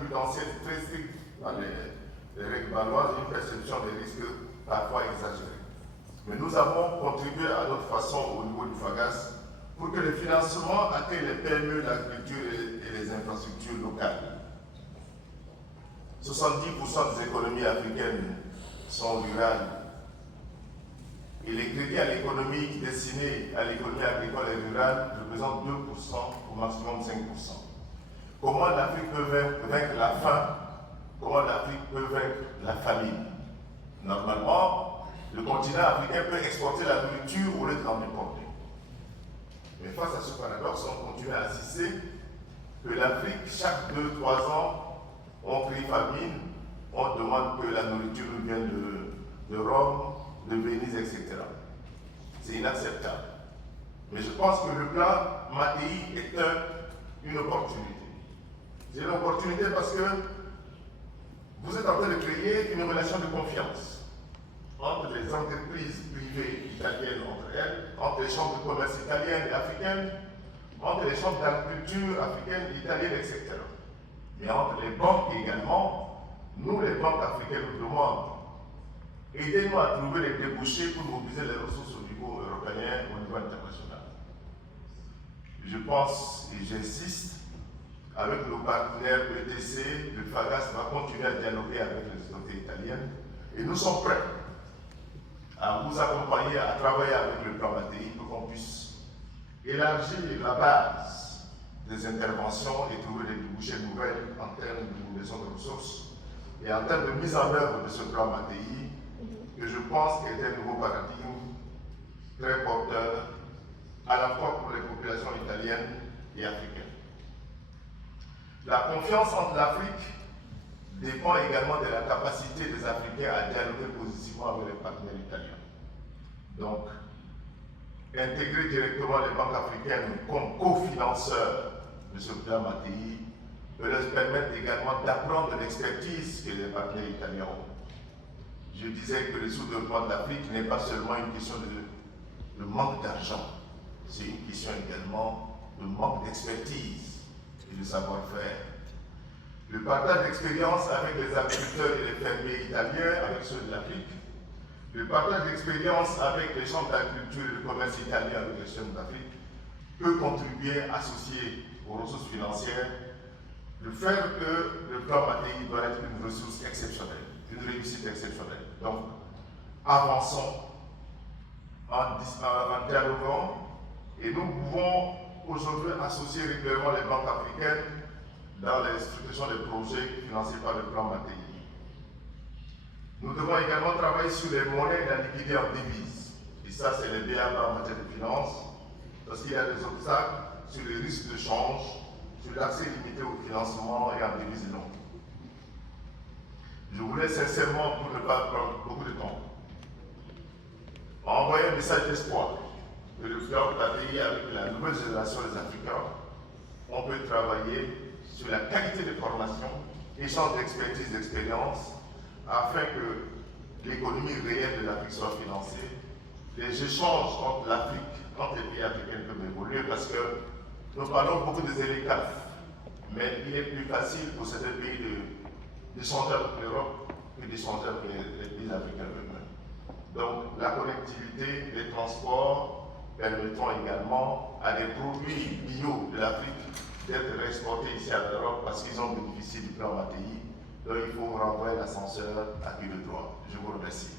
prudentielle très stricte dans les règles valoises et une perception des risques parfois exagérée. Mais nous avons contribué à notre façon au niveau du FAGAS pour que le financement atteigne les PME, l'agriculture et les infrastructures locales. 70% des économies africaines sont rurales et les crédits à l'économie destinés à l'économie agricole et rurale représentent 2% au maximum 5%. Comment l'Afrique peut vaincre la faim? Comment l'Afrique peut vaincre la famine? Normalement, le continent africain peut exporter la nourriture au lieu de l'en importer. Mais face à ce paradoxe, on continue à assister que l'Afrique, chaque 2-3 ans, on crie famine, on demande que la nourriture nous vienne de Rome, de Venise, etc. C'est inacceptable. Mais je pense que le plan Mattei est une opportunité. C'est une opportunité parce que vous êtes en train de créer une relation de confiance entre les entreprises privées italiennes entre elles, entre les chambres de commerce italiennes et africaines, entre les chambres d'agriculture africaines, italiennes, etc. Mais entre les banques également, nous les banques africaines nous demandent, aidez-nous à trouver les débouchés pour mobiliser les ressources au niveau européen, au niveau international. Je pense et j'insiste, avec nos partenaires ETC, le FAGAS va continuer à dialoguer avec les autorités italiennes et nous sommes prêts à vous accompagner, à travailler avec le plan Mattei pour qu'on puisse élargir la base des interventions et trouver des débouchés nouvelles en termes de mobilisation de ressources et en termes de mise en œuvre de ce plan Mattei, que je pense est un nouveau paradigme très porteur à la fois pour les populations italiennes et africaines. La confiance entre l'Afrique dépend également de la capacité des Africains à dialoguer positivement avec les partenaires italiens. Donc, intégrer directement les banques africaines comme cofinanceurs de ce plan Mattei peut leur permettre également d'apprendre l'expertise que les partenaires italiens ont. Je disais que le sous-développement de l'Afrique n'est pas seulement une question de manque d'argent, c'est une question également de manque d'expertise et de savoir-faire. Le partage d'expérience avec les agriculteurs et les fermiers italiens, avec ceux de l'Afrique, le partage d'expérience avec les chambres d'agriculture et de commerce italiens avec les chambres d'Afrique peut contribuer, associé aux ressources financières, de faire que le plan Mattei doit être une ressource exceptionnelle, une réussite exceptionnelle. Donc, avançons en dialoguant et nous pouvons aujourd'hui associer régulièrement les banques africaines dans les structurations des projets financés par le plan Mattei. Nous devons également travailler sur les monnaies et la liquidité en devises. Et ça, c'est les BABA en matière de finances, parce qu'il y a des obstacles sur les risques de change, sur l'accès limité au financement et en devises longues. Je voulais sincèrement, pour ne pas prendre beaucoup de temps, envoyer un message d'espoir que le plan Mattei, avec la nouvelle génération des Africains, on peut travailler sur la qualité de formation, échange d'expertise, d'expérience, afin que l'économie réelle de l'Afrique soit financée. Les échanges entre l'Afrique, entre les pays africains peuvent évoluer parce que nous parlons beaucoup des ELECAF, mais il est plus facile pour certains pays d'échanger avec l'Europe que d'échanger avec les pays africains eux-mêmes. Donc la connectivité, les transports permettront également à des produits bio de l'Afrique d'être réexportés ici à l'Europe parce qu'ils ont bénéficié du plan Mattei. Donc il faut renvoyer l'ascenseur à qui de droit. Je vous remercie.